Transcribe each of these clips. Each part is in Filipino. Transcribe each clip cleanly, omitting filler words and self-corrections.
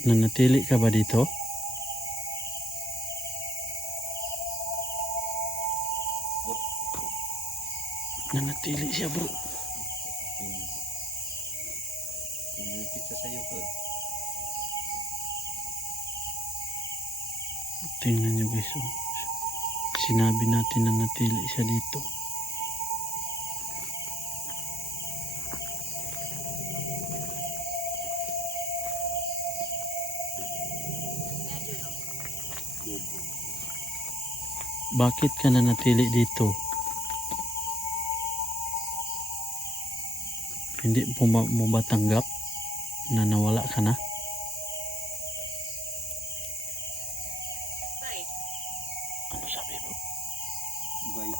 Nanatili ka ba dito? Nanatili siya bro. Kita sa'yo bro. Tingnan nyo guys. Oh. Sinabi natin na natili siya dito. Bakit ka nanatili dito? Hindi mo ba tanggap na nawala ka na? Ano sabi mo? Bye.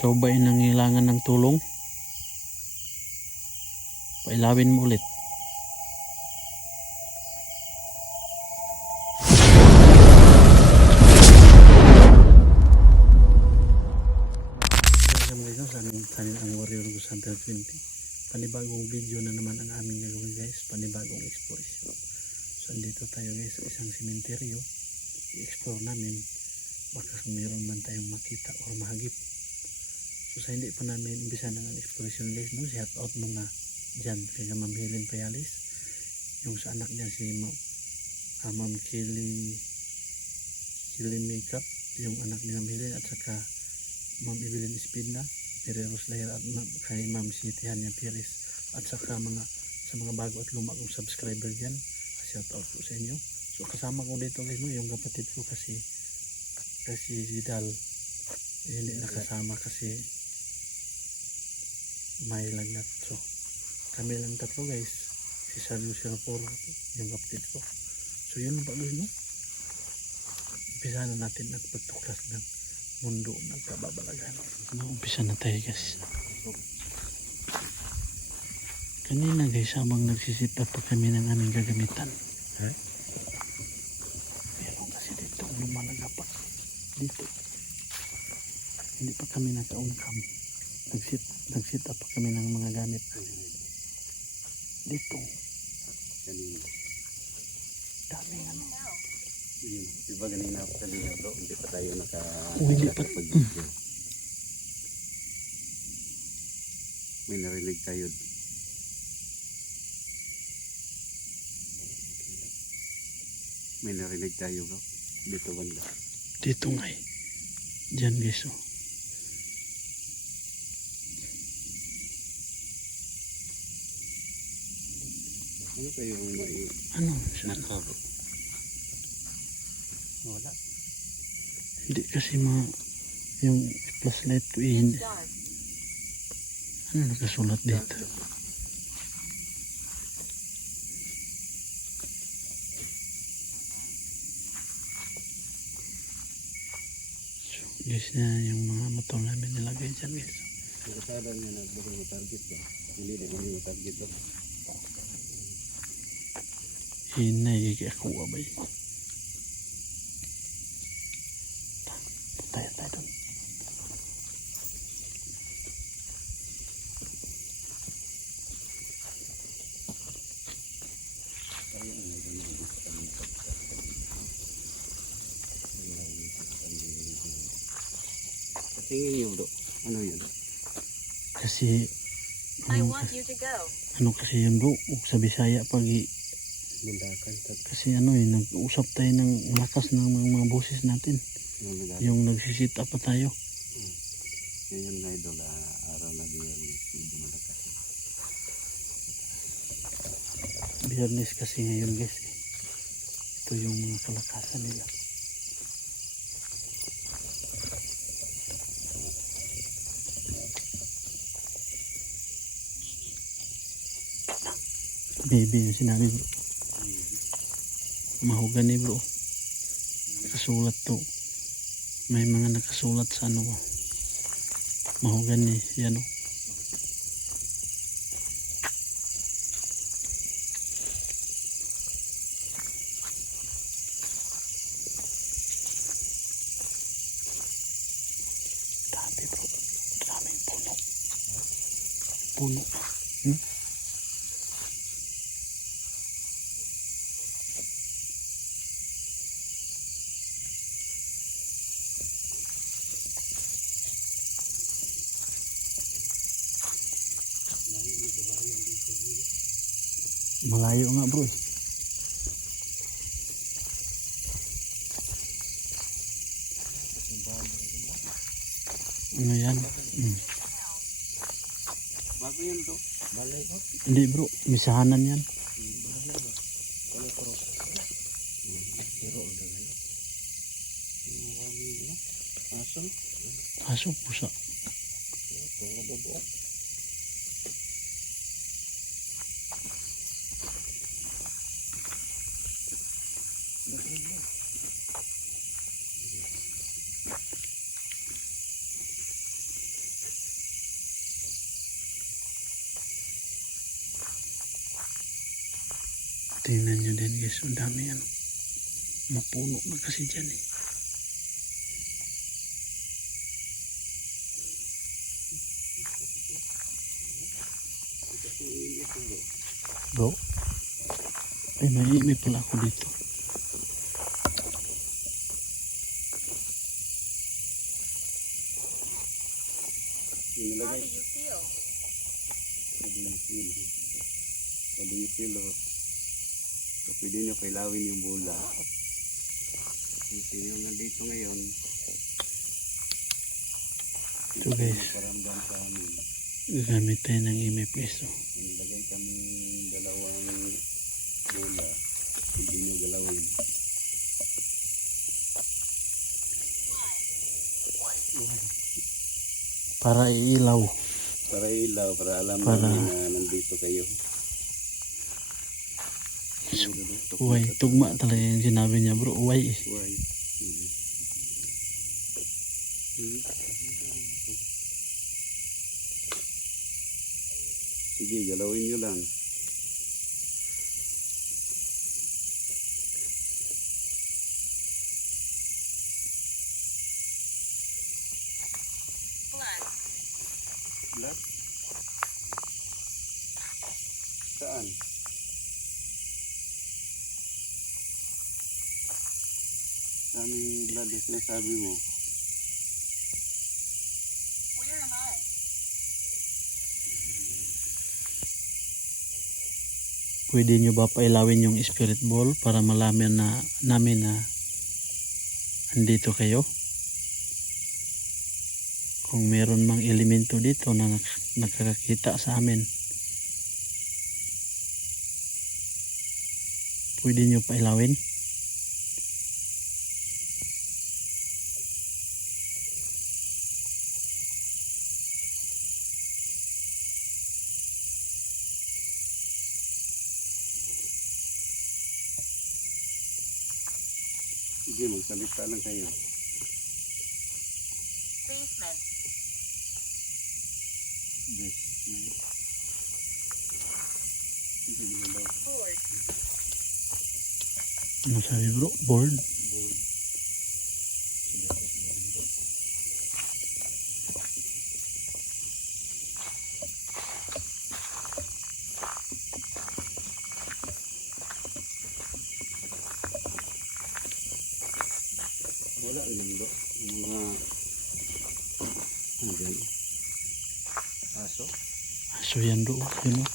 Ikaw ba ay nangailangan ng tulong? Pailawin mo ulit. Ang Warrior Ghost Hunter 20. Panibagong video na naman ang aming gagawin guys. Panibagong exploration. So andito tayo guys sa isang sementeryo. I-explore namin. Baka mayroon man tayong makita or mahagip. So sa hindi pa namin umpisa ng exploration guys, no? Shout out mga dyan kay Ma'am Helen Payalis. Yung sa anak niya si Ma'am Kelly Makeup. Yung anak ni Ma'am Helen at saka Ma'am Evelyn Espina, Pereros Lahir at kay Ma'am Siti Hanya Piris at saka sa mga bago at luma kong subscriber dyan, shout out po sa inyo. So kasama ko dito guys, no, yung kapatid ko kasi Zidal hindi nakasama kasi may lagnat. So kami lang tatlo guys, si Sergio Sirapor yung kapatid ko. So yun lang pa guys, no, umpisa na natin ang pagtuklas ng mundo ng kababalagan. Umpisa na tayo guys. Kanina guys, habang nagsisita pa kami ng aming gagamitan, meron kasi dito lumalagapak dito. Hindi pa kami nakaungkam. Nagsita pa kami ng mga gamit dito. Daming ano. Diba ganina bro, hindi pa tayo Hindi pa. May narinig tayo. May narinig tayo bro. Dito banda. Dito nga eh. Diyan guys oh. Ano kayo may Ano? nakabo? Wala. Hindi kasi yung flashlight ko eh, hindi. Ano nakasulat dito? So guys na yung mga motor namin nilagay dyan guys. Kasada niya na mo target ba? Hindi mo target ba? Hinay ako abay. Tayo doon. Tingin niyo bro, ano yun? Kasi ano kasi yun bro, sa Bisaya pag Mundakan. kasi ano eh, nag-usap tayo ng malakas ng mga boses natin. Yung nagsisit up pa tayo. Ngayon nga idol, araw na Biyernes, medyo malakas. Biyernes kasi ngayon guys eh. Ito yung mga kalakasan nila. Baby yung sinabi bro. Mahogany bro. Nakasulat to. May mga nakasulat sa ano. Mahogany. Yan o. Dami bro. Daming puno. Puno. Malayo nga bro. Ano yan? Bago yan to. Balay ko. Hindi bro, misahanan yan. Aso, pusa. Tingnan nyo din guys, ang dami ano. Mapuno na kasi dyan eh. Bro, ay may pala ako dito. How do you feel? How do you feel? So, pwede nyo kailawin yung bola. Kasi yung nandito ngayon, Ito guys, paramdam sa amin. gagamit tayo ng imip guys. Oh. Nilagay kami dalawang bola. Pwede nyo galawin. Para iilaw. Para ilaw, para alam Para- namin na nandito kayo. Uway, tugma talaga yung sinabi niya bro. Uway eh. Why? Sige, galawin nyo lang. Black. Black? Saan? Saan yung blood na sinasabi mo? Where am I? Pwede nyo ba pailawin yung spirit ball para malaman na namin na andito kayo? Kung meron mang elemento dito na nakakakita sa amin, pwede nyo pailawin? Sige, magsalita lang kayo. Basement. Best. Sige, daw. Board. Ano sabi bro? Board? Wala rin do. Yung mga ano yan? Aso? Aso yan doon. Yun o.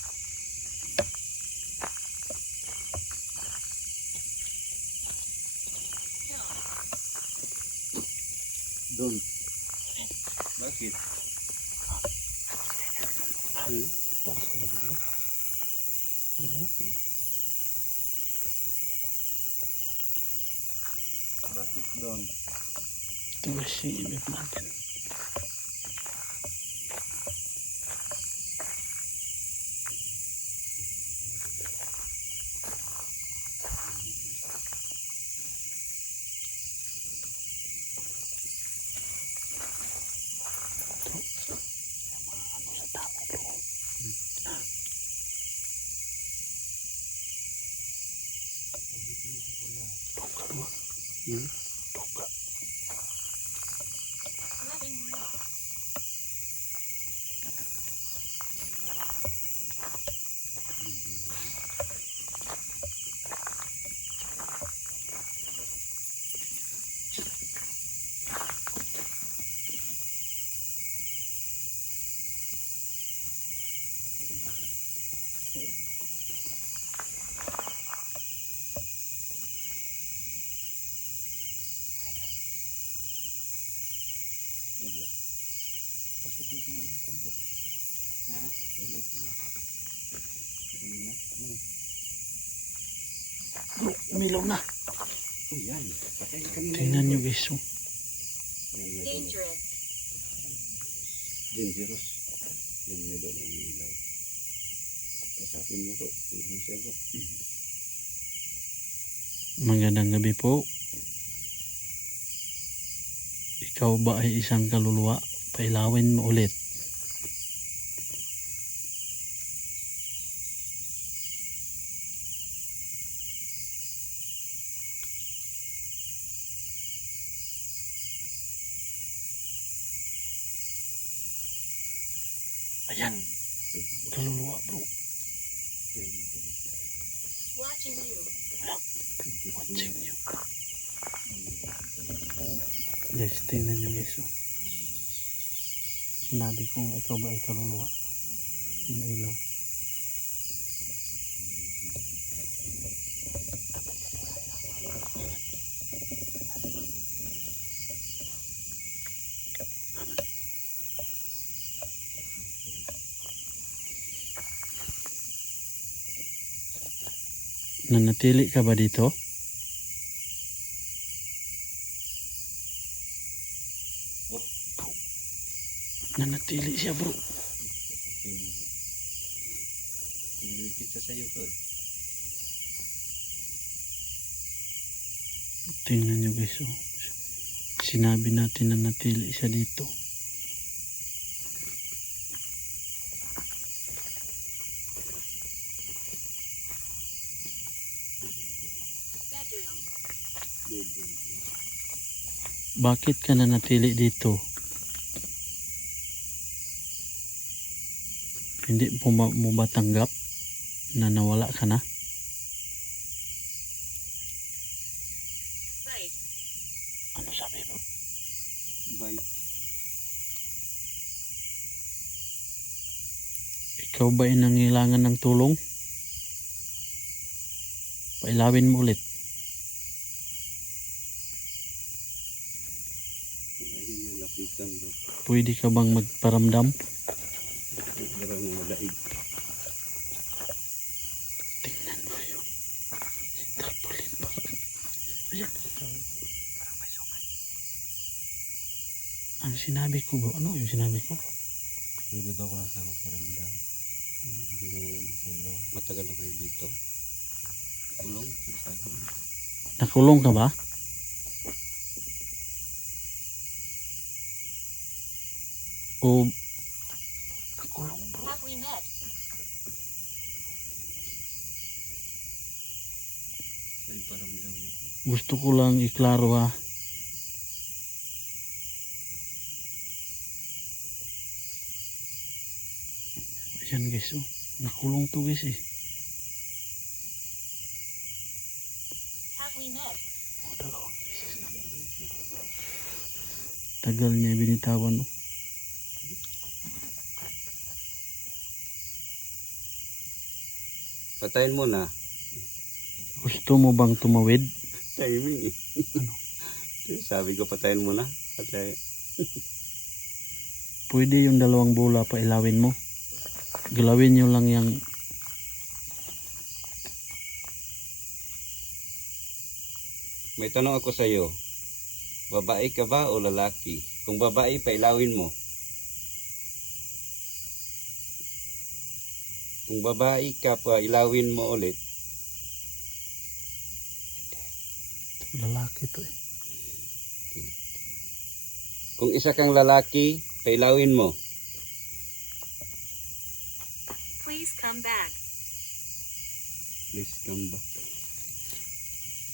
Doon. Bakit? Bakit doon? Ito guys yung imip natin. Tuga. Living room. umilaw na. Oh, yan. Patay kanina. Tingnan nyo guys. Oh. Yan, may doon. Dangerous. Dangerous. Yan, may doon ang ilaw. Kasapin mo bro. Ano siya bro? Magandang gabi po. Ikaw ba ay isang kaluluwa? Pailawin mo ulit. Ayan, kaluluwa bro. Watching you. Watching you. Guys, tingnan nyo guys. Oh. Sinabi ko nga ikaw ba ay kaluluwa? Pinailaw. Nanatili ka ba dito? Nanatili siya bro. Kumilipit siya sa'yo bro. Tingnan nyo guys. Oh. Sinabi natin na natili siya dito. Bedroom. Bakit ka nanatili dito? Hindi mo ba tanggap na nawala ka na? Right. Ano sabi mo? Bite. Ikaw ba ay nangailangan ng tulong? Pailawin mo ulit. Ayun yung lapitan bro. Pwede ka bang magparamdam? Parang madaig. Tingnan mo yun. Tarpaulin pa. Ayan. Ang sinabi ko bro, ano yung sinabi ko? Pwede ba ako nasa paramdam? Tulong. Matagal na kayo dito? Tulong? Nakulong ka ba? O nakulong bro. Have we met? Ay, paramdam yun. Gusto ko lang iklaro ha. Ayan guys oh. Nakulong to guys eh. Have we met? Oh, dalawang beses na. Tagal niya binitawan oh. Patayin mo na. Gusto mo bang tumawid? Timing eh. Ano? Sabi ko patayin mo na. Patay. Pwede yung dalawang bola pa ilawin mo. Galawin nyo lang yung May tanong ako sa iyo. Babae ka ba o lalaki? Kung babae, pailawin mo. Kung babae ka, pailawin mo ulit. lalaki to eh. Kung isa kang lalaki, pailawin mo. Please come back. Please come back.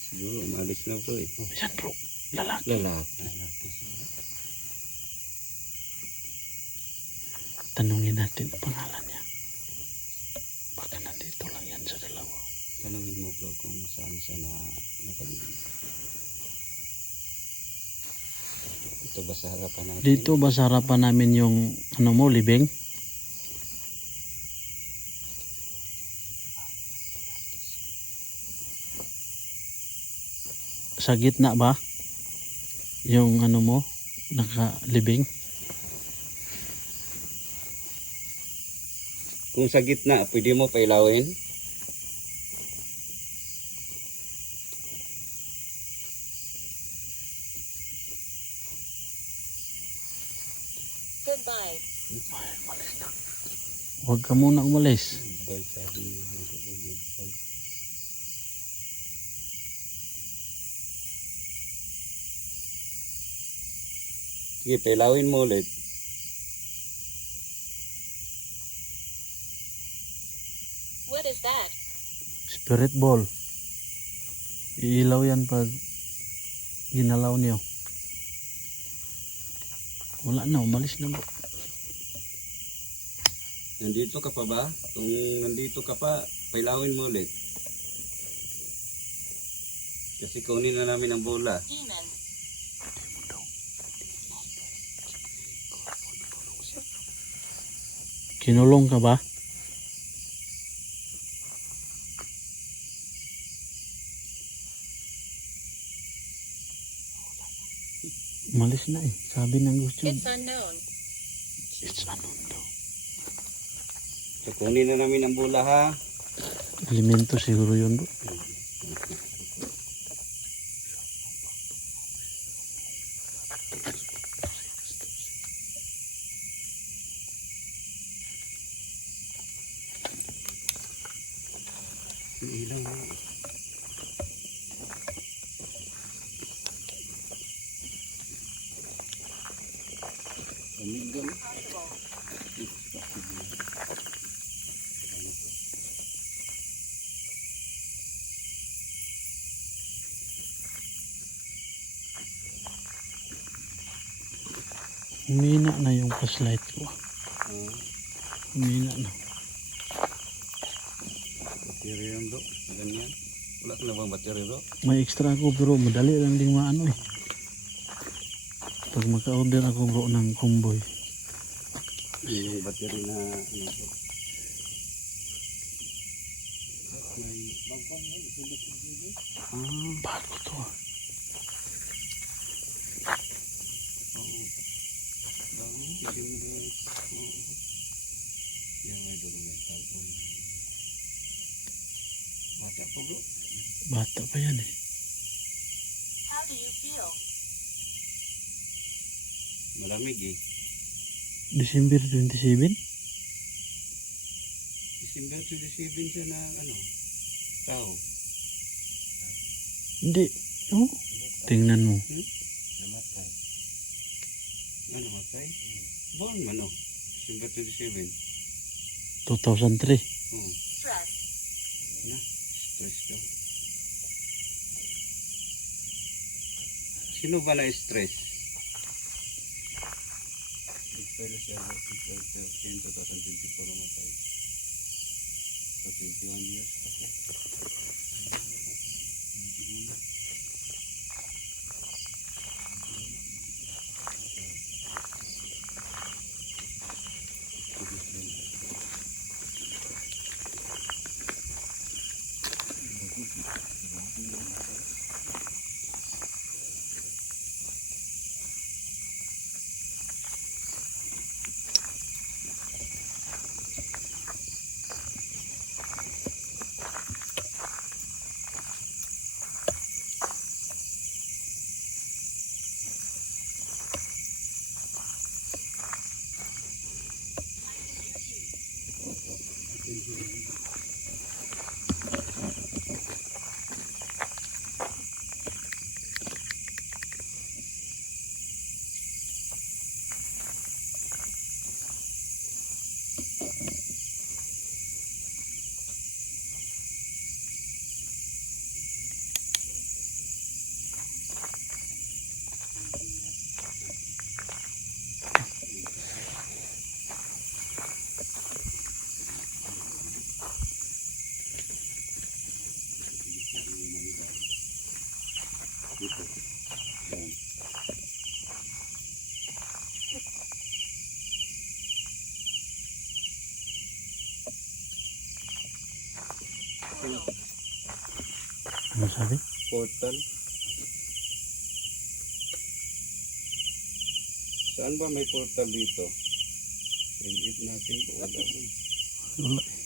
Siguro, umalis na bro eh. Yan bro, lalaki. Lalaki. Tanungin natin pangalan niya. Baka nandito lang yan sa dalawa. Tanungin mo bro kung saan siya na nakalibing. Dito ba sa harapan natin? Dito ba sa harapan namin yung ano mo, libing? Sa gitna ba? Yung ano mo, nakalibing? Kung sa gitna, pwede mo pailawin? Huwag ka muna umalis. Goodbye, sabi niya. Goodbye. Sige, pailawin mo ulit. What is that? Spirit ball. Iilaw yan pag ginalaw niyo. Wala na, umalis na po. Nandito ka pa ba? Kung nandito ka pa, pailawin mo ulit. Kasi kunin na namin ang bola. Demon. Kinulong ka ba? Umalis na eh. Sabi ng gusto. It's unknown. It's unknown daw. So kunin na namin ang bola ha. Elemento siguro yun bro. Ilaw mo. Amigan. Humina na yung flashlight ko. Humina na. Battery yan bro. Ganyan. Wala ka na bang battery bro? May extra ako pero madali lang ding maano eh. Pag maka-order ako bro ng comboy. Yung battery na ano bro. May bangkong yan. Bago to ah. Oo. Dami. Hindi mo ba? Oo. Yan may dulo may tago. Bata pa bro. Bata pa yan eh. How do you feel? Malamig eh. December 27? December 27 siya na ano. Tao. Hindi. Oh, tingnan mo. Namatay. Ano namatay? Born man oh. December 27. 2003. Oo. Stress. Na. Stress ka. Sino ba na-stress? Pero siya, April 13, 2024 namatay. So 21 years pa siya. 21. Ano sabi? Portal. Saan ba may portal dito? Edit natin po. Wala mo. Wala eh.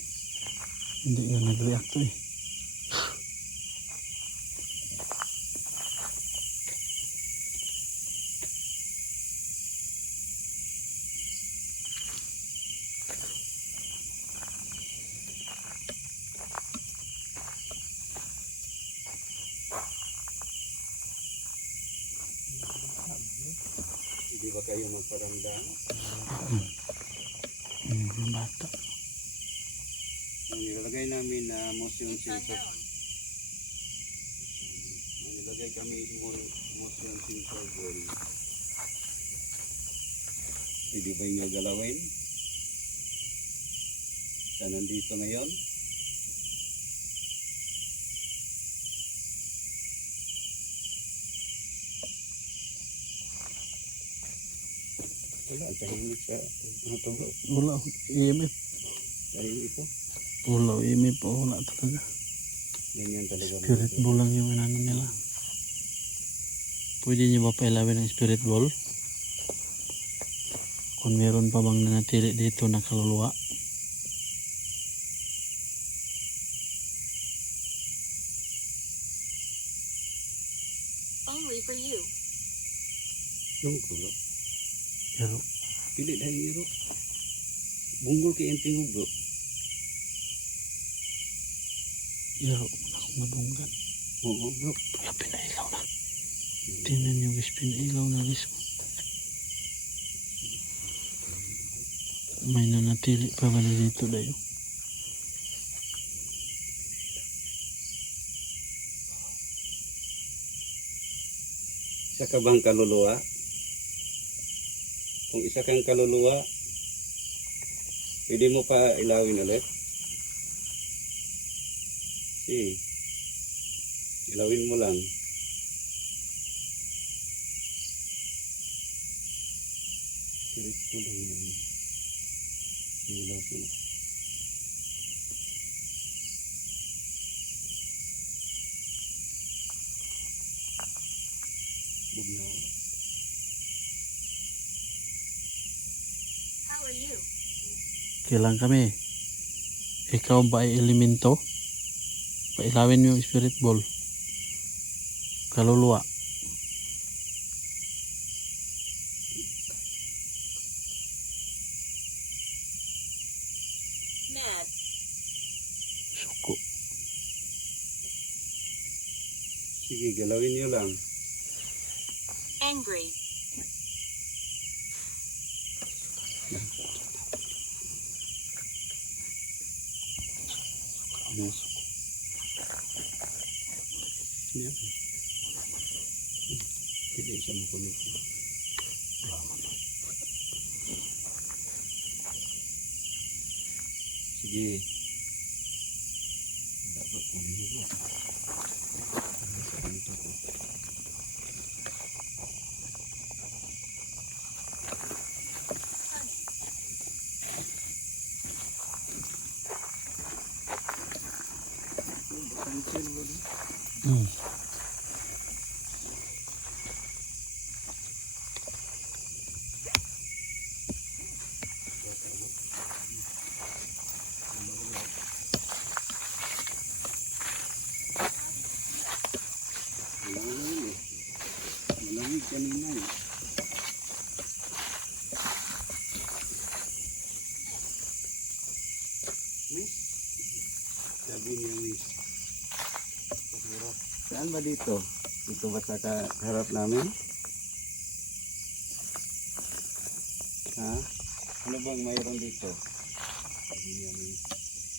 Hindi nga nag-react to eh. ba kayo magparamdam? Yung bata. Ang nilalagay namin na motion It's sensor. unknown. Ang nilagay kami motion sensor ball. Pwede ba niyo galawin? Sa nandito ngayon? Wala, tahimik sa ano to bro? Wala. EMF. Tahimik po. Wala. EMF. Wala talaga. Ganyan talaga. Spirit ball lang yung ano nila. Pwede nyo ba pailawin ng spirit ball? Kung meron pa bang nanatili dito na kaluluwa? Only for you. Yung ko bro. Pero, Pili dahil hiro. Bunggol kay enting bro. yaro mo na akong madunggan. Oo bro. Wala, pinailaw na. Tingnan nyo guys, pinailaw na guys. May nanatili pa ba na dito dayo? Isa ka bang kaluluwa? Kung isa kang kaluluwa, pwede mo pa ilawin ulit? Si, ilawin mo lang. Spirit ko lang yan. Ilaw ko na. Bugnaw. How are you? Kailan kami? Ikaw ba ay elemento? Pailawin mo yung spirit ball. Kaluluwa. Mad. Suko. Sige, galawin niyo lang. Angry. Ano? Yan. Hindi siya makulit. Sige. Dapat kunin mo ba? Honey. Hmm. Malamig kanina eh. Miss? Sabi niya miss. Saan ba dito? Dito ba sa harap namin? Ha? Ano bang mayroon dito? Sabi niya miss.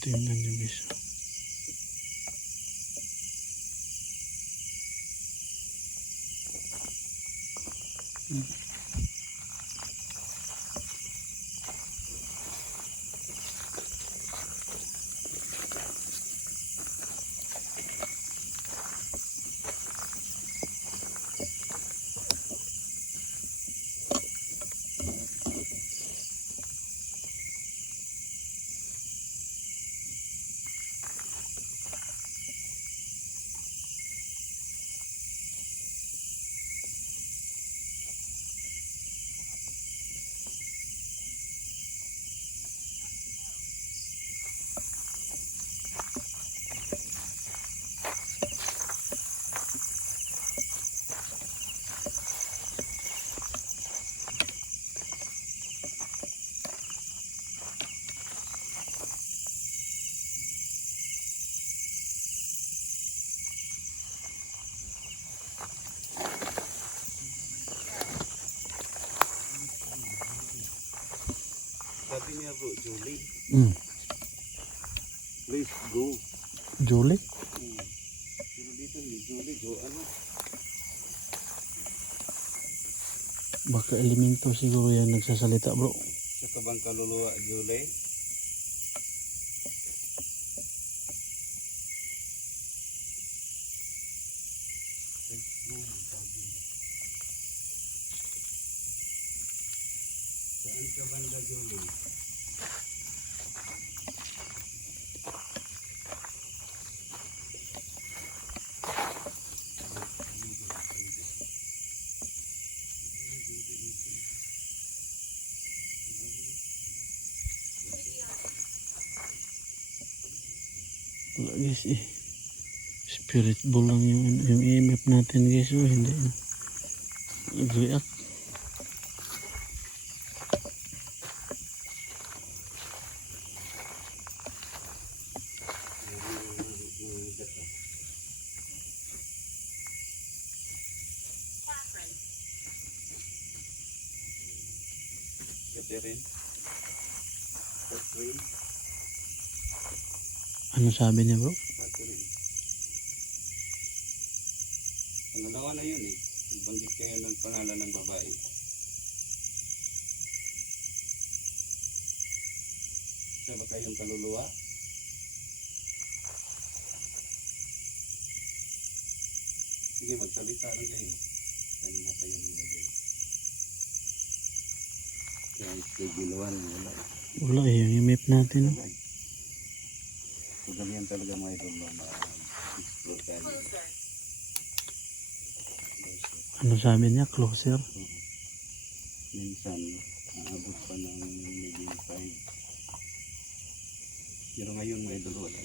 Tingnan nyo guys. bro, Julie. Let's go. Julie? Pero dito ni Julie, go ano? Baka elemento siguro yan nagsasalita bro. Sa kabang kaluluwa, Julie. Let's go, sabi. Saan ka banda, Julie? Wala guys eh. Spirit ball lang yung EMF natin guys. Oh, hindi na. Nag-react. Catherine. Catherine. Catherine. Ano sabi niya bro? Catherine. Pangalawa na yun eh. Banggit kayo ng pangalan ng babae. Siya ba kayong kaluluwa? Sige, magsalita lang kayo. Kanina pa yan nilagay. Kaya ito ginawa na wala. Wala eh. Yung EMF natin. Oh. So, ganyan talaga mga idol na ma-explore tayo. Closer. Ano sabi niya? Closer. Minsan, aabot pa ng maybe 5. Pero ngayon may idol wala.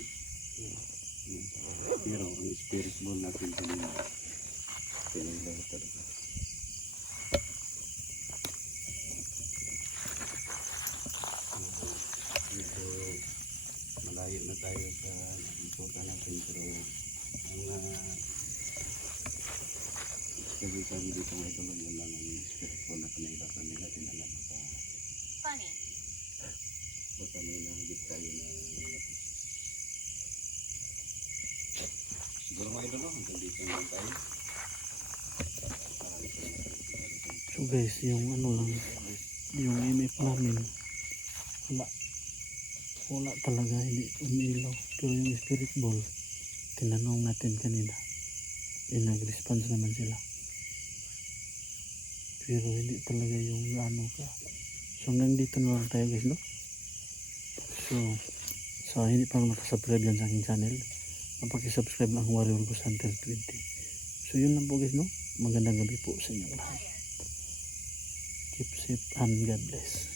Pero ang spirit ball natin kanina, pinaglaw talaga. Medyo malayo na tayo sa nakikita natin, pero ang sabi dito mga idol, yun lang ang spirit ball na pinahirapan nila, tinalang Funny. baka may nahigit tayo na mga siguro mga idol, hanggang dito naman tayo. So guys, yung ano lang. Yung EMF namin. Wala talaga. Hindi umilaw. Pero yung spirit ball, tinanong natin kanina. Eh, nag-response naman sila. Pero hindi talaga yung ano ka. So hanggang dito na lang tayo guys, no? So hindi pa nakasubscribe dyan sa aking channel. Mapakisubscribe lang Warrior Ghost Hunter 20. So yun lang po guys, no? Magandang gabi po sa inyo lahat. Keep safe and God bless.